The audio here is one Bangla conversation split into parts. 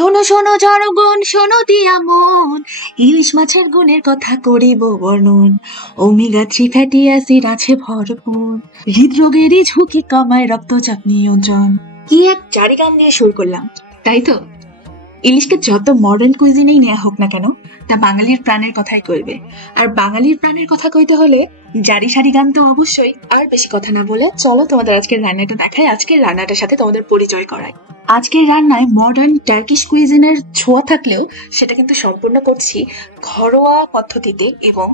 শোনো শোনো জনগণ, শোনো দিয়া মন, ইলিশ মাছের গুণের কথা করিব বর্ণন। ওমেগা 3 ফ্যাটি অ্যাসিড আছে ভরপুর, হৃদরোগেরই ঝুঁকি কমায়, রক্তচাপ নিয়ন্ত্রণ। কি এক জারি গান দিয়ে শুরু করলাম, তাই তো? ইলিশকে যত মডার্ন কুইজিনেই নেওয়া হোক না কেন, তা বাঙালির প্রাণের কথাই কইবে। আর বাঙালির প্রাণের কথা কইতে হলে জারি সারি গান তো অবশ্যই। আর বেশি কথা না বলে চলো তোমাদের আজকের রান্নাটা দেখাই, আজকের রান্নাটার সাথে তোমাদের পরিচয় করাই। আজকের রান্নায় মডার্ন টার্কিশ কুইজিনের ছোঁয়া থাকলেও সেটা কিন্তু সম্পূর্ণ করছি ঘরোয়া পদ্ধতিতে এবং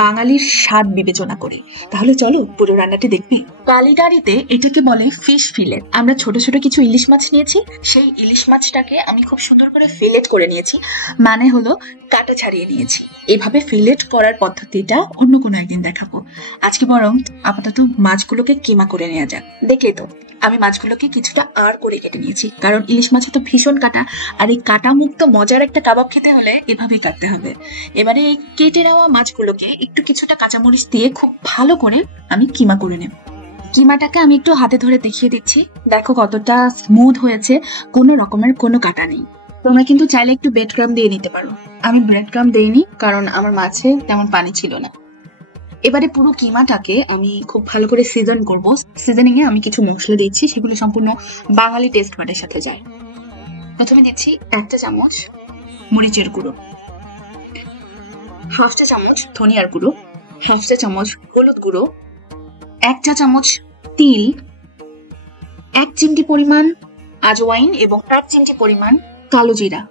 বাঙালির স্বাদ বিবেচনা করি। তাহলে চলো পুরো রান্নাটি দেখবি। কালিডারিতে এটাকে বলে ফিশ ফিলেট। আমরা ছোট ছোট কিছু ইলিশ মাছ নিয়েছি, সেই ইলিশ মাছটাকে আমি খুব সুন্দর করে ফিলেট করে নিয়েছি, মানে হলো কাটা ছাড়িয়ে নিয়েছি। এইভাবে ফিলেট করার পদ্ধতিটা অন্য কোনো একদিন দেখাবো। আজকে বরং আপাতত মাছগুলোকে কিমা করে নেওয়া যাক। দেখলে তো আমি মাছগুলোকে কিছুটা আর করে কেটে নিয়েছি, কারণ ইলিশ মাছ তো ভীষণ কাটা, আর এই কাটা মুক্ত মজার একটা কাবাব খেতে হলে এভাবেই কাটতে হবে। এবারে এই কেটে নেওয়া মাছগুলোকে একটু কিছুটা কাঁচামরিচ দিয়ে খুব ভালো করে আমি কিমা করে নেব। কিমাটাকে আমি একটু হাতে ধরে দেখিয়ে দিচ্ছি, দেখো কতটা স্মুথ হয়েছে, কোনো রকমের কোনো কাটা নেই। তোমরা কিন্তু চাইলে একটু ব্রেড ক্রাম্ব দিয়ে নিতে পারো, আমি ব্রেড ক্রাম্ব দেইনি কারণ আমার মাছে তেমন পানি ছিল না। এবারে পুরো কিমাটাকে আমি খুব ভালো করে সিজন করব। সিজনিং এ আমি কিছু মশলা দিচ্ছি, সেগুলো সম্পূর্ণ বাঙালি টেস্ট বাডের সাথে যায়। প্রথমে দিচ্ছি 1 চা চামচ মরিচের গুঁড়ো, 1/2 চা চামচ ধনিয়ার গুঁড়ো, 1/2 চা চামচ হলুদ গুঁড়ো, 1 চা চামচ তিল, 1 চিমটি পরিমাণ আজওয়াইন এবং 1 চিমটি পরিমাণ কালো জিরা।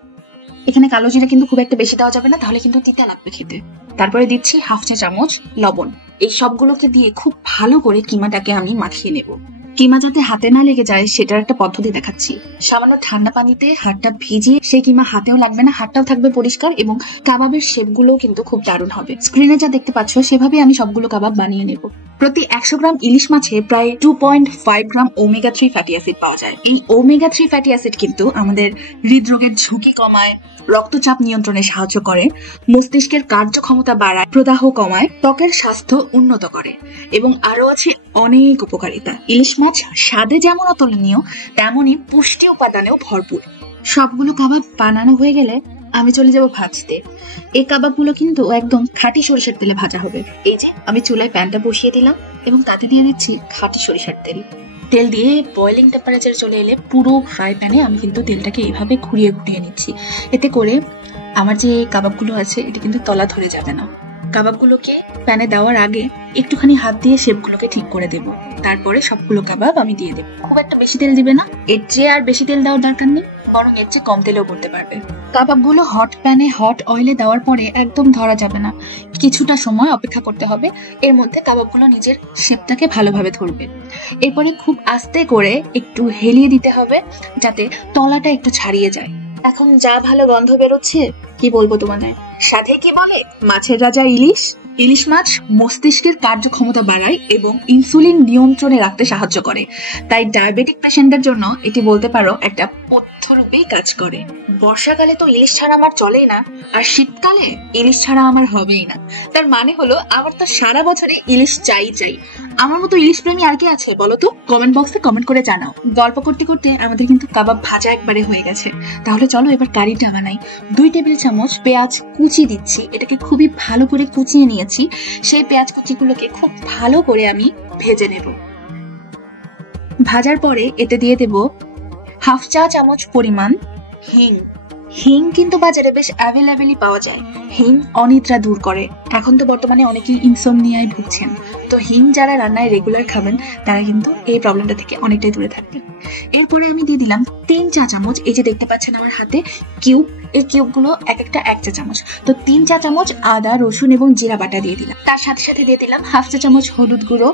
এখানে কালো জিরা কিন্তু খুব একটা বেশি দেওয়া যাবে না, তাহলে কিন্তু তিতা লাগবে খেতে। তারপরে দিচ্ছি 1/2 চা চামচ লবণ। এই সবগুলোকে দিয়ে খুব ভালো করে কিমাটাকে আমি মাখিয়ে নেব। কিমা যাতে হাতে না লেগে যায় সেটার একটা পদ্ধতি দেখাচ্ছি। সামান্য ঠান্ডা পানিতে হাতটা ভিজিয়ে সেই কিমা হাতেও লাগবে না, হাতটাও থাকবে পরিষ্কার এবং কাবাবের শেপগুলো কিন্তু খুব দারুণ হবে। স্ক্রিনে যা দেখতে পাচ্ছ সেভাবে আমি সবগুলো কাবাব বানিয়ে নেব। প্রতি 100 গ্রাম ইলিশ মাছে প্রায় 2.5 গ্রাম ওমেগা 3 ফ্যাটি অ্যাসিড পাওয়া যায়। এই ওমেগা 3 ফ্যাটি অ্যাসিড কিন্তু আমাদের হৃদরোগের ঝুঁকি কমায়, রক্তচাপ নিয়ন্ত্রণে সাহায্য করে, মস্তিষ্কের কার্যক্ষমতা বাড়ায়, প্রদাহ কমায়, ত্বকের স্বাস্থ্য উন্নত করে এবং আরো আছে অনেক উপকারিতা। ইলিশ মাছ স্বাদে যেমন অতুলনীয়, তেমনই পুষ্টি উপাদানেও ভরপুর। সবগুলো কাবাব বানানো হয়ে গেলে আমি চলে যাব ভাজতে। এই কাবাবগুলো কিন্তু একদম খাঁটি সরিষার তেলে ভাজা হবে। এই যে আমি চুলায় প্যানটা বসিয়ে দিলাম এবং তাতে দিয়ে দিচ্ছি খাঁটি সরিষার তেল। তেল দিয়ে বয়েলিং টেম্পারেচার চলে এলে পুরো ফ্রাই প্যানে আমি কিন্তু তেলটাকে এইভাবে ঘুরিয়ে ঘুরিয়ে নিচ্ছি। এতে করে আমার যে কাবাবগুলো আছে এটা কিন্তু তলা ধরে যাবে না। কাবাবগুলোকে প্যানে দেওয়ার আগে একটুখানি হাত দিয়ে শেপগুলোকে ঠিক করে দেব। তারপরে সবগুলো কাবাব আমি দিয়ে দেব। খুব একটা বেশি তেল দিবে না, এর চেয়ে আর বেশি তেল দেওয়ার দরকার নেই, বরং এর চেয়ে কম তেলেও করতে পারবে। কাবাবগুলো হট প্যানে হট অয়েলে দেওয়ার পরে একদম ধরা যাবে না, কিছুটা সময় অপেক্ষা করতে হবে। এর মধ্যে কাবাবগুলো নিজের শেপটাকে ভালোভাবে ধরবে। এরপরে খুব আস্তে করে একটু হেলিয়ে দিতে হবে যাতে তলাটা একটু ছাড়িয়ে যায়। এখন যা ভালো গন্ধ বেরোচ্ছে, কি বলবো তোমাদের। সাথে কি বলে মাছের রাজা ইলিশ। ইলিশ মাছ মস্তিষ্কের কার্যক্ষমতা বাড়ায় এবং ইনসুলিন নিয়ন্ত্রণে রাখতে সাহায্য করে, তাই ডায়াবেটিক পেশেন্টদের জন্য এটি বলতে পারো একটা পথ্যরূপেই কাজ করে। বর্ষাকালে তো ইলিশ ছাড়া আমার চলেই না, আর শীতকালে ইলিশ ছাড়া আমার হবেই না। তার মানে হলো আমার তো সারা বছরে ইলিশ চাই চাই। আমার মতো ইলিশ প্রেমী আর কি আছে বলো তো? কমেন্ট বক্সে কমেন্ট করে জানাও। গল্প করতে করতে আমাদের কিন্তু কাবাব ভাজা একবারে হয়ে গেছে। তাহলে চলো এবার কারিটা বানাই। 2 টেবিল চামচ পেঁয়াজ কুচি দিচ্ছি, এটাকে খুবই ভালো করে কুচিয়ে নিয়েছি। সেই পেঁয়াজ কুচিগুলোকে খুব ভালো করে আমি ভেজে নেব। ভাজার পরে এতে দিয়ে দেব 1/2 চা চামচ পরিমাণ হিং। হিং কিন্তু বাজারে বেশ অ্যাভেলেবেলই পাওয়া যায়। হিং অনিদ্রা দূর করে। এখন তো বর্তমানে অনেকেই ইনসোমনিয়ায় ভুগছেন, তো হিং যারা রান্নায় রেগুলার খাবেন তারা কিন্তু এই প্রবলেমটা থেকে অনেকটাই দূরে থাকবেন। এরপরে আমি দিয়ে দিলাম 3 চা চামচ, এই যে দেখতে পাচ্ছেন আমার হাতে কিউব, এই কিউবগুলো এক একটা 1 চা চামচ, তো 3 চা চামচ আদা রসুন এবং জিরা বাটা দিয়ে দিলাম। তার সাথে সাথে দিয়ে দিলাম 1/2 চা চামচ হলুদ গুঁড়ো,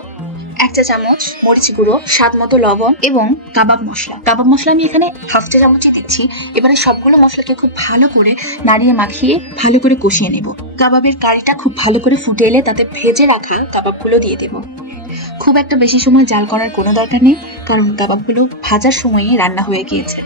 1 চা চামচ মরিচ গুঁড়ো, স্বাদ মতো লবণ এবং কাবাব মশলা। কাবাব মশলা আমি এখানে 1/2 চা চামচই দিচ্ছি। এবারে সবগুলো মশলাকে খুব ভালো করে নাড়িয়ে মাখিয়ে ভালো করে কষিয়ে নেব। কাবাবের কারিটা খুব ভালো করে ফুটে এলে তাতে ভেজে রাখা কাবাবগুলো দিয়ে দেব। খুব একটা বেশি সময় জাল করার কোনো দরকার নেই, কারণ কাবাবগুলো ভাজার সময়ই রান্না হয়ে গিয়েছে।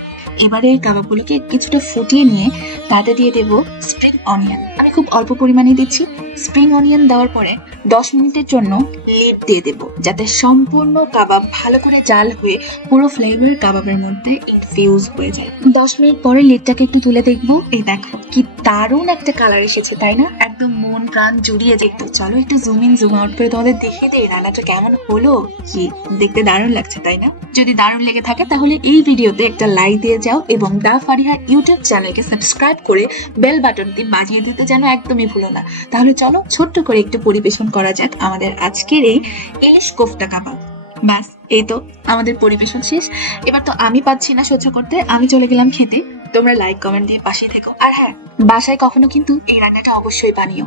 এবারে এই কাবাবগুলোকে কিছুটা ফুটিয়ে নিয়ে তাতে দিয়ে দেব স্প্রিং অনিয়ন। আমি খুব অল্প পরিমাণে দিচ্ছি, স্প্রিং অনিয়ন দেওয়ার পরে 10 মিনিটের জন্য লিড দিয়ে দেব, যাতে সম্পূর্ণ কাবাব ভালো করে জাল হয়ে পুরো ফ্লেভার কাবাবের মধ্যে ইনফিউজ হয়ে যায়। 10 মিনিট পরে লিডটাকে একটু তুলে দেখবো, এই দেখো কি দারুণ একটা কালার এসেছে, তাই না? একদম মন প্রাণ জুড়িয়ে দেখতো। চলো একটু জুম ইন জুম আউট করে তোমাদের দেখিয়ে দিই রান্নাটা কেমন হলো। কি দেখতে দারুণ লাগছে, তাই না? যদি দারুণ লেগে থাকে তাহলে এই ভিডিওতে একটা লাইক দিয়ে যাও এবং দা ফারিহা ইউটিউব চ্যানেলকে সাবস্ক্রাইব করে বেল বাটনটি বাজিয়ে দিতে যেন একদমই ভুলো না। তাহলে চলো ছোট্ট করে একটু পরিবেশন করা যাক আমাদের আজকের এই ইলিশ কোফতা কাবাব। ব্যাস, এই তো আমাদের পরিবেশন শেষ। এবার তো আমি পাচ্ছি না সহ্য করতে, আমি চলে গেলাম খেতে। তোমরা লাইক কমেন্ট দিয়ে পাশেই থেকো। আর হ্যাঁ, বাসায় কখনো কিন্তু এই রান্নাটা অবশ্যই বানিও।